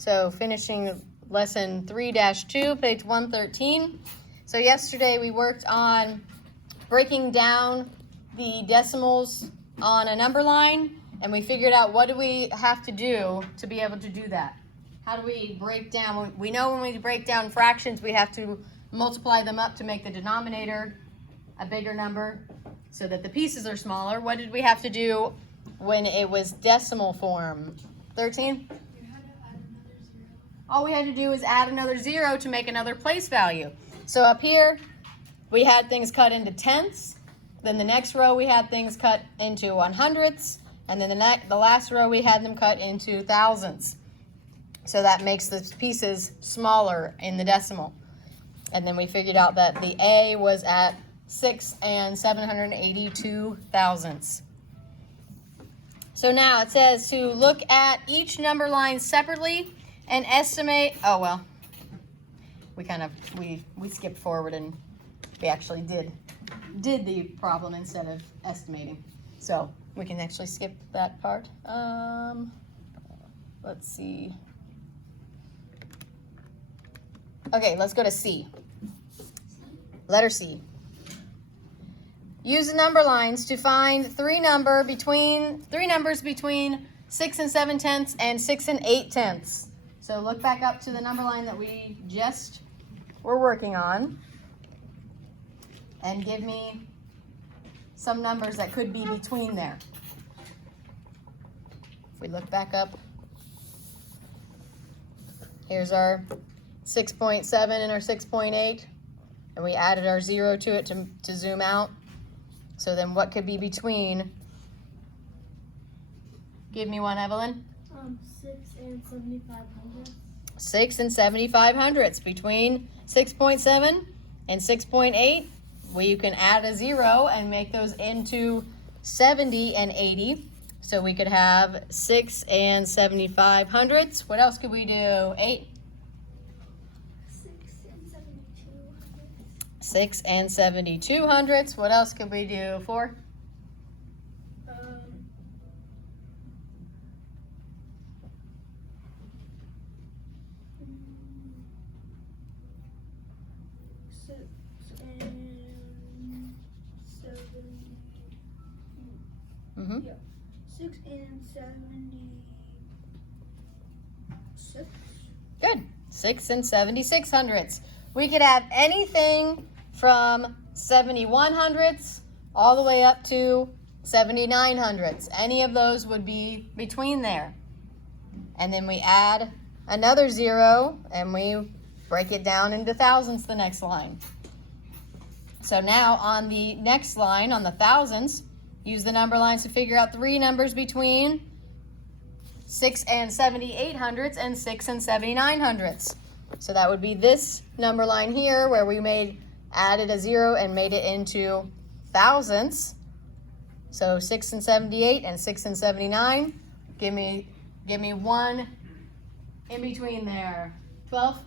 So finishing lesson 3-2, page 113. So yesterday we worked on breaking down the decimals on a number line, and we figured out what do we have to do to be able to do that. How do we break down? We know when we break down fractions, we have to multiply them up to make the denominator a bigger number so that the pieces are smaller. What did we have to do when it was decimal form? 13? All we had to do was add another 0 to make another place value. So up here, we had things cut into tenths. Then the next row, we had things cut into 100ths. And then the last row, we had them cut into thousandths. So that makes the pieces smaller in the decimal. And then we figured out that the A was at 6 and 782 thousandths. So now it says to look at each number line separately and estimate. Oh, well, we skipped forward and we actually did the problem instead of estimating. So we can actually skip that part. Let's see. Okay, let's go to C. Letter C. Use the number lines to find three numbers between 6 and 7/10 and 6 and 8/10. So look back up to the number line that we just were working on and give me some numbers that could be between there. If we look back up, here's our 6.7 and our 6.8, and we added our 0 to it to zoom out. So then what could be between? Give me one, Evelyn. 6 and 7,500. 6 and 7,500ths. Between 6.7 and 6.8, well, you can add a 0 and make those into 70 and 80. So we could have 6 and 7,500ths. What else could we do? 8. 6 and 7,200ths. What else could we do? 4. 6 and 7. Yeah. 6 and 76. Good. 6 and 7,600ths. We could have anything from 7,100ths all the way up to 7,900ths. Any of those would be between there. And then we add another 0 and we break it down into thousandths the next line. So now on the next line, on the thousands, use the number lines to figure out three numbers between 6 and 7,800ths and 6 and 7,900ths. So that would be this number line here where we added a 0 and made it into thousandths. So 6 and 78 and 6 and 79. Give me one in between there. 12?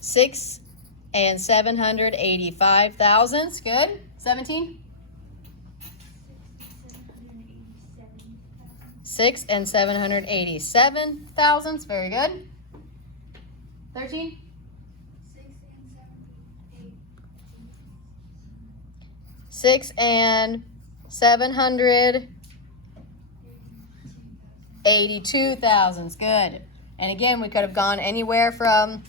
6 and 785 thousandths. Good. 17? 6 and 787 thousandths. Very good. 13? 6 and 782 thousandths. Good. And again, we could have gone anywhere from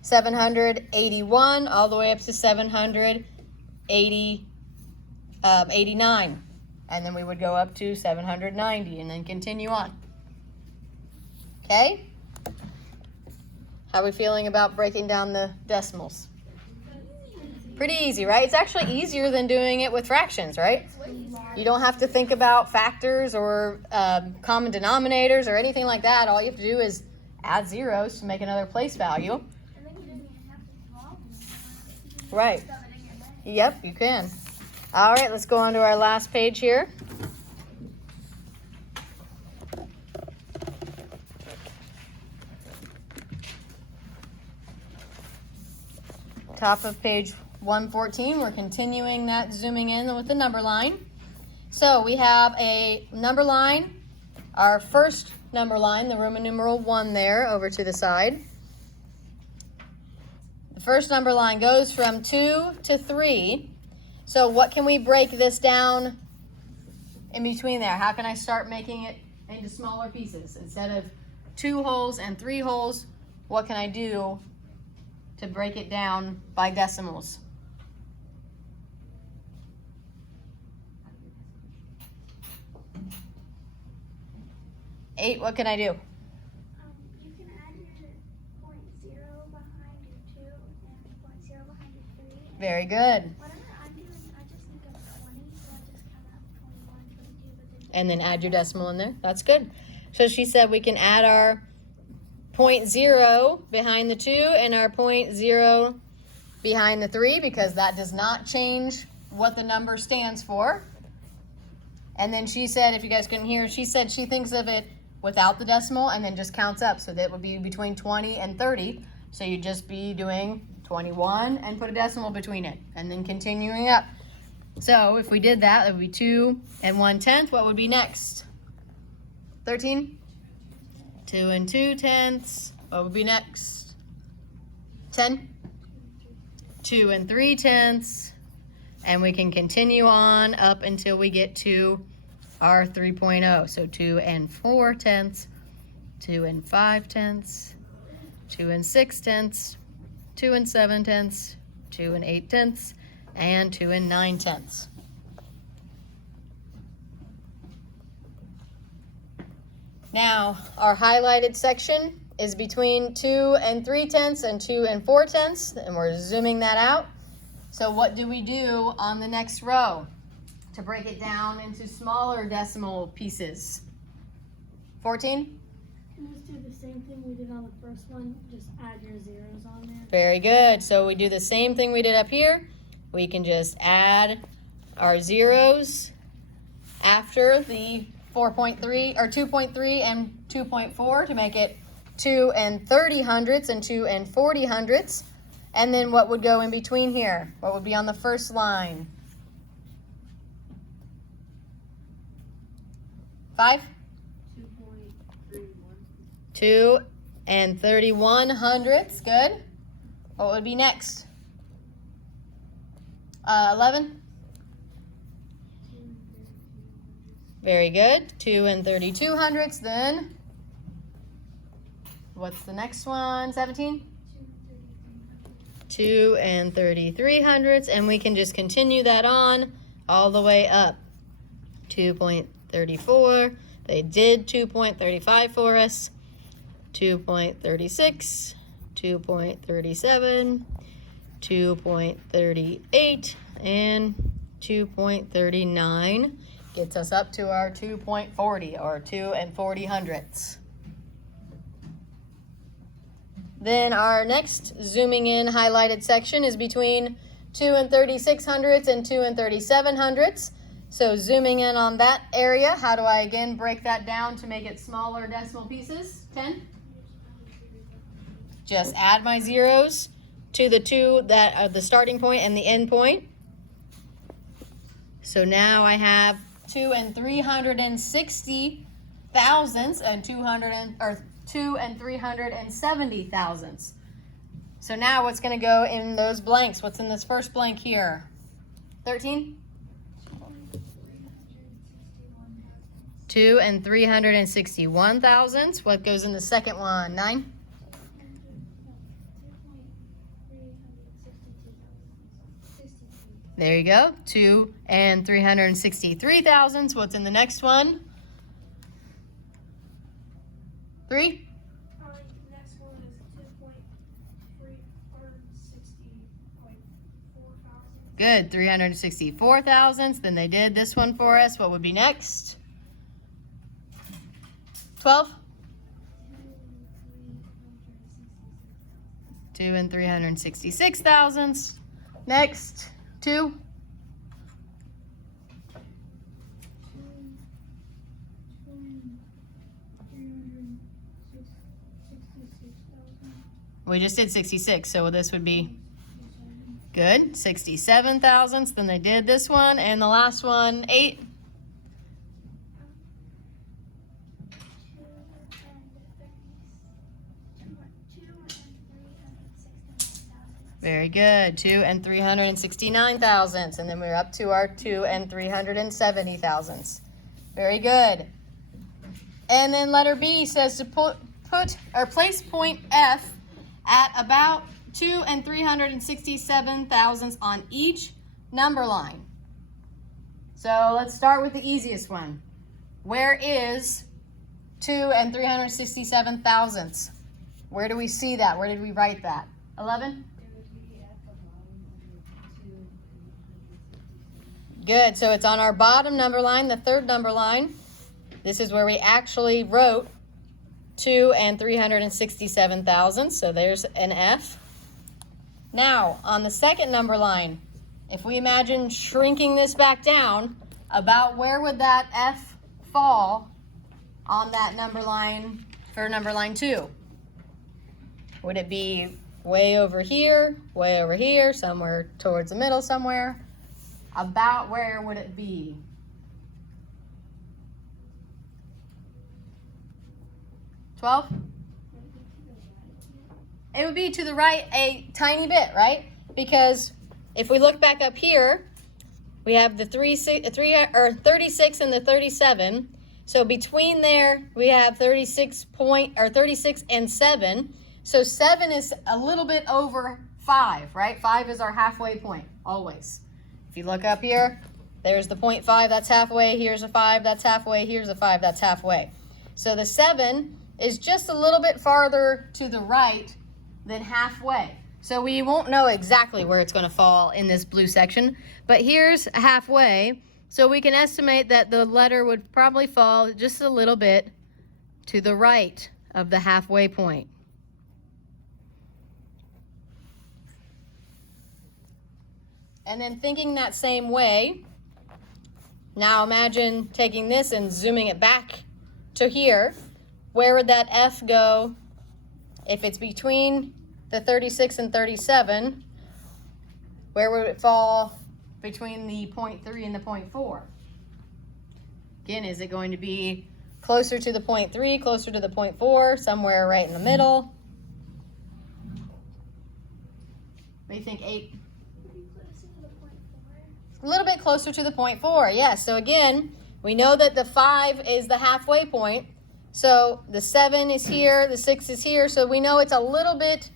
781 all the way up to 789. And then we would go up to 790 and then continue on. Okay? How are we feeling about breaking down the decimals? Pretty easy, right? It's actually easier than doing it with fractions, right? You don't have to think about factors or common denominators or anything like that. All you have to do is add zeros to make another place value. And then you don't even have to solve them. Right. Yep, you can. All right, let's go on to our last page here. Top of page 114, we're continuing that zooming in with the number line. So we have a number line, our first number line, the Roman numeral 1 there over to the side. The first number line goes from 2 to 3. So what can we break this down in between there? How can I start making it into smaller pieces? Instead of 2 wholes and 3 wholes, what can I do to break it down by decimals? 8, what can I do? You can add your point 0 behind your 2 and point 0 behind your 3. Very good. Whatever I'm doing, I just think of 20, so I just count up 21, 22, but then And then add your decimal in there. That's good. So she said we can add our point 0 behind the 2 and our point 0 behind the 3 because that does not change what the number stands for. And then she said, if you guys couldn't hear, she said she thinks of it without the decimal and then just counts up. So that would be between 20 and 30. So you'd just be doing 21 and put a decimal between it and then continuing up. So if we did that, that would be 2 and 1/10. What would be next? 13? 2 and 2/10. What would be next? 10? 2 and 3/10. And we can continue on up until we get to our 3.0. So 2 and 4/10, 2 and 5/10, 2 and 6/10, 2 and 7/10, 2 and 8/10, and 2 and 9/10. Now, our highlighted section is between 2 and 3/10 and 2 and 4/10, and we're zooming that out. So what do we do on the next row to break it down into smaller decimal pieces? 14? let's do the same thing we did on the first one. Just add your zeros on there. Very good. So we do the same thing we did up here. We can just add our zeros after the 4.3 or 2.3 and 2.4 to make it 2 and 30/100ths and 2 and 40/100ths. And then what would go in between here? What would be on the first line? 5? 2 and 31/100ths. Good. What would be next? 11? Very good. 2 and 32/100ths. Then what's the next one? 17? 2 and 33/100ths. And we can just continue that on all the way up. 2.34. They did 2.35 for us. 2.36, 2.37, 2.38, and 2.39 gets us up to our 2.40 or 2 and 40/100ths. Then our next zooming in highlighted section is between 2 and 36/100ths and 2 and 37/100ths. So zooming in on that area, how do I again break that down to make it smaller decimal pieces? 10? Just add my zeros to the 2 that are the starting point and the end point. So now I have 2 and 360 thousandths and 2 and 370 thousandths. So now what's going to go in those blanks? What's in this first blank here? 13? 2 and 361 thousandths. What goes in the second one? 9? There you go. 2 and 363 thousandths. What's in the next one? 3? Next one is 2.60.4 thousand. Good. 364 thousandths. Then they did this one for us. What would be next? 12? 2 and 366 thousandths. Next. 2? 366,000. We just did 66, so this would be good. 67 thousandths. Then they did this one. And the last one, 8? Very good. 2 and 369 thousandths. And then we're up to our 2 and 370 thousandths. Very good. And then letter B says to put or place point F at about 2 and 367 thousandths on each number line. So let's start with the easiest one. Where is 2 and 367 thousandths? Where do we see that? Where did we write that? 11? Good, so it's on our bottom number line, the third number line. This is where we actually wrote 2 and 367 thousandths, so there's an F. Now, on the second number line, if we imagine shrinking this back down, about where would that F fall on that number line for number line 2? Would it be way over here, somewhere towards the middle somewhere? About where would it be? $12? It would be to the right a tiny bit, right? Because if we look back up here, we have the 36 and the 37. So between there, we have 36 and 7. So 7 is a little bit over 5, right? 5 is our halfway point, always. If you look up here, there's the 0.5, that's halfway. Here's a 5, that's halfway. Here's a 5, that's halfway. So the 7 is just a little bit farther to the right than halfway. So we won't know exactly where it's going to fall in this blue section, but here's halfway. So we can estimate that the letter would probably fall just a little bit to the right of the halfway point. And then thinking that same way, now imagine taking this and zooming it back to here. Where would that F go if it's between the 36 and 37? Where would it fall between the 0.3 and the 0.4? Again, is it going to be closer to the 0.3, closer to the 0.4, somewhere right in the middle? What do you think, 8? A little bit closer to the 0.4, yes. So again, we know that the 5 is the halfway point. So the 7 is here, the 6 is here. So we know it's a little bit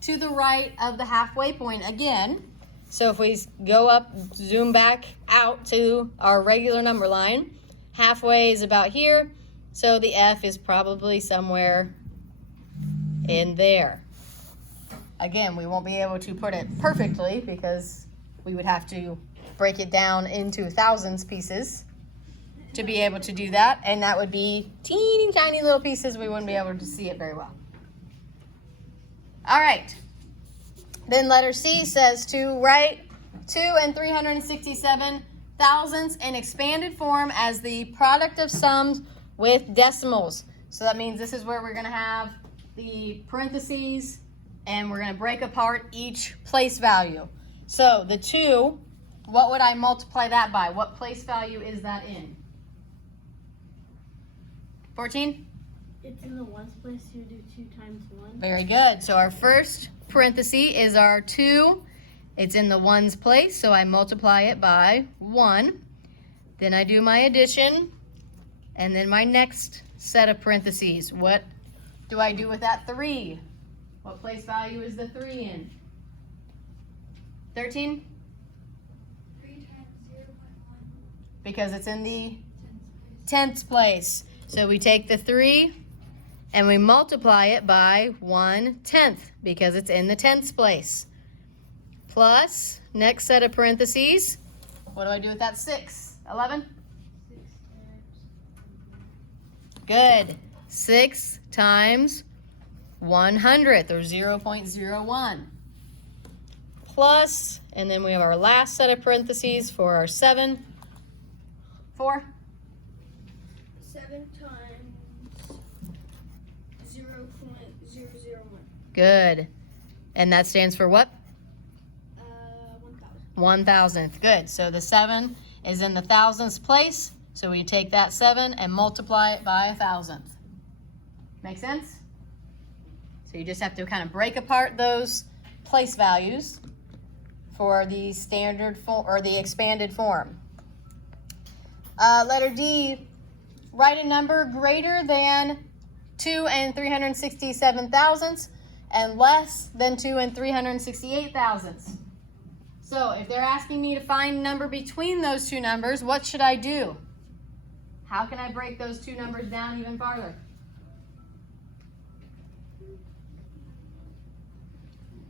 to the right of the halfway point again. So if we go up, zoom back out to our regular number line, halfway is about here. So the F is probably somewhere in there. Again, we won't be able to put it perfectly because we would have to break it down into thousands pieces to be able to do that, and that would be teeny tiny little pieces. We wouldn't be able to see it very well. All right, then letter C says to write 2 and 367 thousandths in expanded form as the product of sums with decimals. So that means this is where we're going to have the parentheses and we're going to break apart each place value. So the 2, what would I multiply that by? What place value is that in? 14? It's in the ones place, so you do 2 times 1. Very good. So our first parenthesis is our 2. It's in the ones place, so I multiply it by 1. Then I do my addition, and then my next set of parentheses. What do I do with that 3? What place value is the 3 in? 13? 3 times 0.1. Because it's in the tenths place. So we take the 3 and we multiply it by 1/10 because it's in the tenths place. Plus, next set of parentheses, what do I do with that 6? 11? 6 times. Good. 6 times 100th, or 0.01. Plus, and then we have our last set of parentheses for our 7. 4? 7 times 0.001. Good. And that stands for what? 1,000. 1,000th. Good. So the 7 is in the thousandths place. So we take that 7 and multiply it by 1,000th. Make sense? So you just have to kind of break apart those place values for the standard form or the expanded form. Letter D, write a number greater than 2 and 367 thousandths and less than 2 and 368 thousandths. So if they're asking me to find a number between those two numbers, what should I do? How can I break those two numbers down even farther?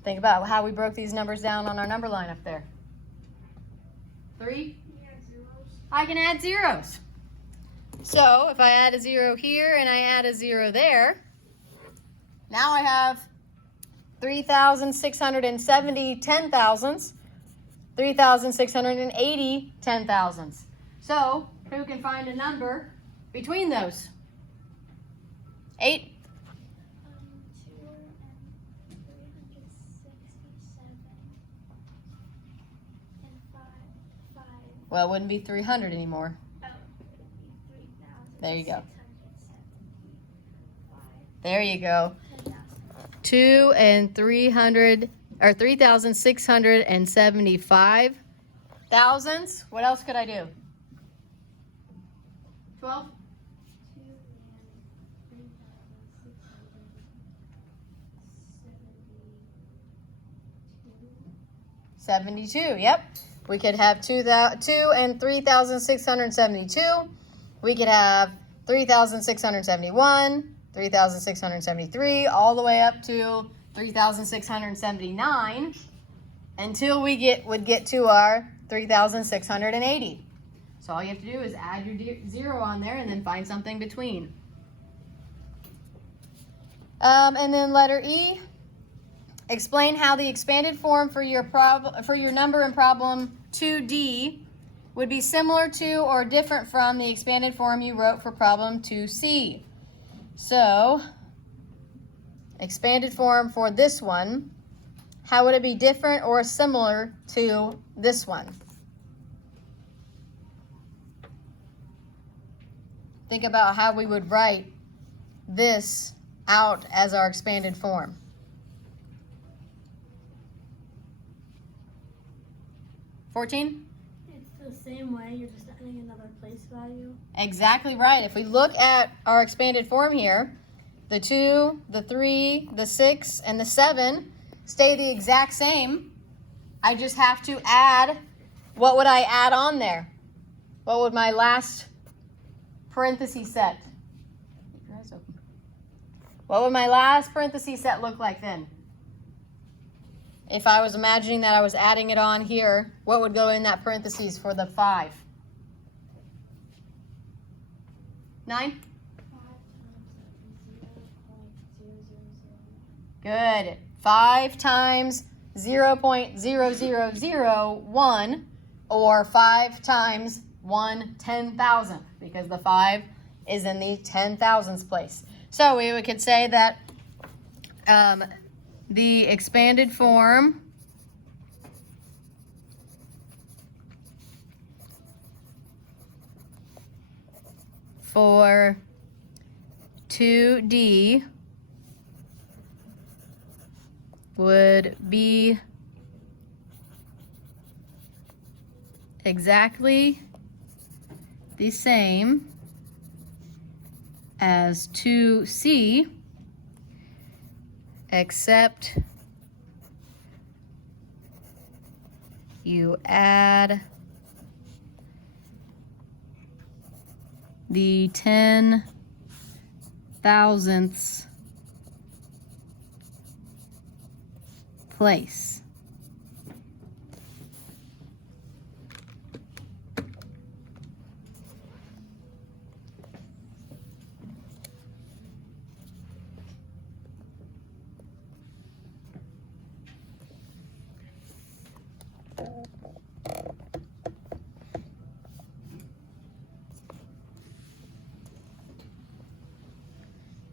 Think about how we broke these numbers down on our number line up there. 3? Yeah, zeros. I can add zeros. So if I add a 0 here and I add a 0 there, now I have 3,670 ten thousandths, 3,680 ten thousandths. So who can find a number between those? 8? 2 and 367 and 5. Well, it wouldn't be 300 anymore. Oh, it would be 3,000. There you go. 675. There you go. 10,000. 2 and 300 or 3,675 thousandths. What else could I do? 12? 2 and 3,672. 72. Yep. We could have 2 and 3,672. We could have 3,671, 3,673, all the way up to 3,679 until we would get to our 3,680. So all you have to do is add your 0 on there and then find something between. And then letter E, explain how the expanded form for your number in problem 2D would be similar to or different from the expanded form you wrote for problem 2C. So, expanded form for this one, how would it be different or similar to this one? Think about how we would write this out as our expanded form. 14? It's the same way, you're just adding another place value. Exactly right. If we look at our expanded form here, the 2, the 3, the 6, and the 7 stay the exact same. I just have to add, what would I add on there? What would my last parenthesis set? Keep your eyes open. What would my last parenthesis set look like then? If I was imagining that I was adding it on here, what would go in that parentheses for the 5? 9? 5 times 0.0001. Good. 5 times 0.0001 or 5 times 1/10,000 because the 5 is in the 10,000ths place. So we could say that the expanded form for 2D would be exactly the same as 2C, except you add the 10,000ths place.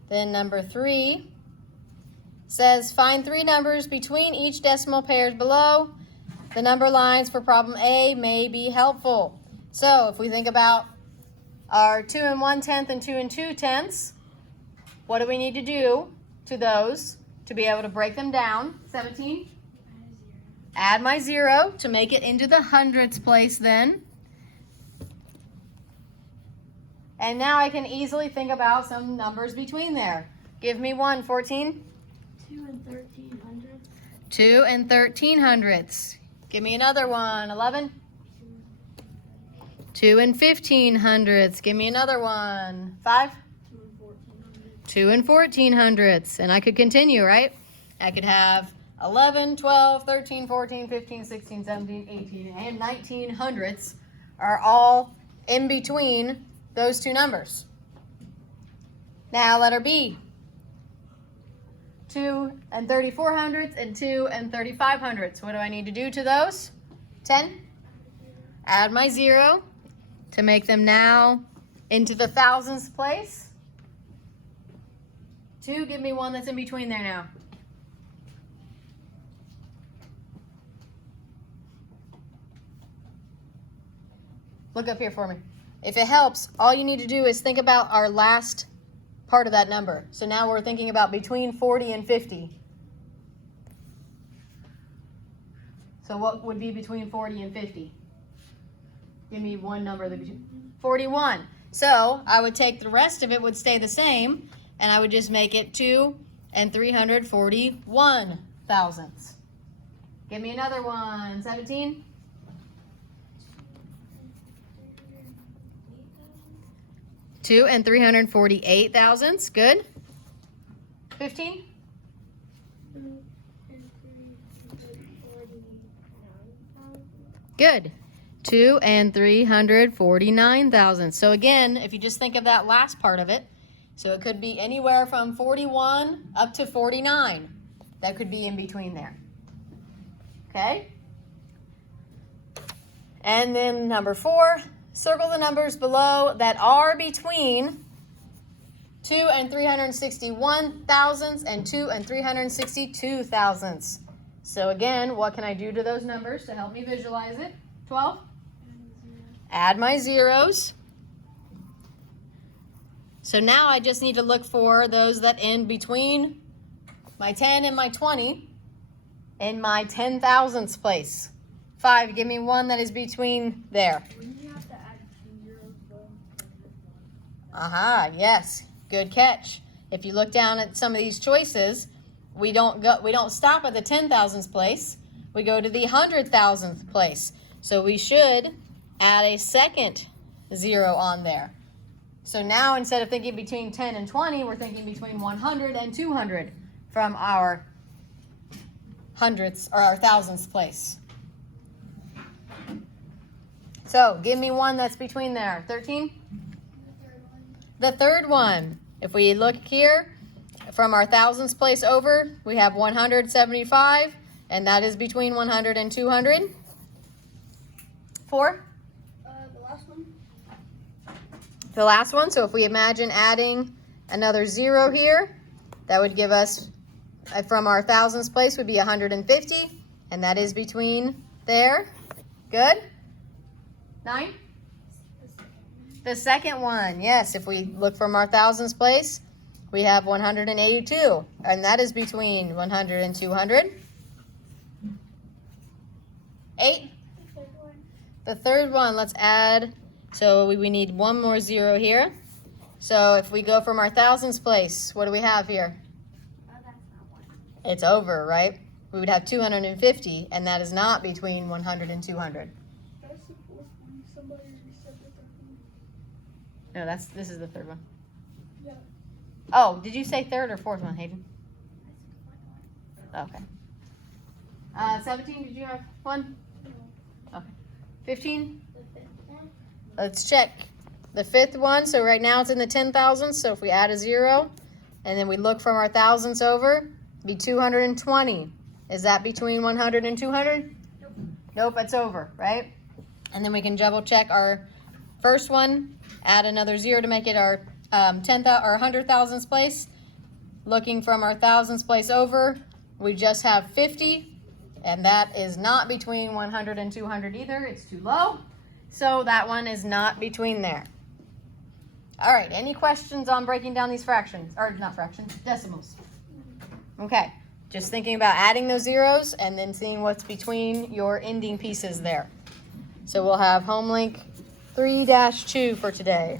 Then number 3 says find 3 numbers between each decimal pairs below. The number lines for problem A may be helpful. So if we think about our 2 and 1/10 and 2 and 2/10, what do we need to do to those to be able to break them down? 17? Add my 0 to make it into the hundredths place then. And now I can easily think about some numbers between there. Give me one, 14. 2 and 13 hundredths. 2 and 13 hundredths. Give me another one, 11. 2 and 15 hundredths. Give me another one, 5. 2 and 14 hundredths. 2 and 14 hundredths. And I could continue, right? I could have 11, 12, 13, 14, 15, 16, 17, 18, and 19 hundredths are all in between those two numbers. Now, letter B. 2 and 34 hundredths and 2 and 35 hundredths. What do I need to do to those? 10. Add my 0 to make them now into the thousands place. 2, give me one that's in between there now. Look up here for me. If it helps, all you need to do is think about our last part of that number. So now we're thinking about between 40 and 50. So what would be between 40 and 50? Give me one number. 41. So I would take the rest of it would stay the same, and I would just make it 2 and 341 thousandths. Give me another one. 17. 2 and 348 thousandths. Good. 15. 2 and 349. Good. 2 and 349 thousandths. So again, if you just think of that last part of it, so it could be anywhere from 41 up to 49. That could be in between there. Okay? And then number 4, circle the numbers below that are between 2 and 361 thousandths and 2 and 362 thousandths. So again, what can I do to those numbers to help me visualize it? 12. Add my zeros. So now I just need to look for those that end between my 10 and my 20 in my 10 thousandths place. 5, give me one that is between there. Wouldn't you have to add 2 zeros though? Aha, yes, good catch. If you look down at some of these choices, we don't stop at the 10 thousandths place. We go to the 100 thousandth place. So we should add a second 0 on there. So now instead of thinking between 10 and 20, we're thinking between 100 and 200 from our hundredths or our thousandths place. So give me one that's between there. 13? The third one. If we look here, from our thousandths place over, we have 175, and that is between 100 and 200. 4? The last one. The last one, so if we imagine adding another 0 here, that would give us, from our thousandths place, would be 150, and that is between there. Good. 9? The second one, yes, if we look from our thousandths place, we have 182, and that is between 100 and 200. 8? The third one, let's add, so we need one more 0 here. So if we go from our thousandths place, what do we have here? Oh, that's not one. It's over, right? We would have 250, and that is not between 100 and 200. That's the fourth one. Somebody said the third one. No, this is the third one. Yeah. Oh, did you say third or fourth one, Hayden? Okay. 17, did you have one? No. Okay. 15? The fifth one. Let's check. The fifth one, so right now it's in the 10 thousandths, so if we add a 0, and then we look from our thousandths over, it'd be 220. Is that between 100 and 200? Nope. Nope, it's over, right? And then we can double check our first one, add another 0 to make it our 100 thousandths place. Looking from our thousandths place over, we just have 50, and that is not between 100 and 200 either. It's too low, so that one is not between there. All right, any questions on breaking down these fractions, or not fractions, decimals? Okay, Just thinking about adding those zeros and then seeing what's between your ending pieces there. So we'll have home link 3-2 for today.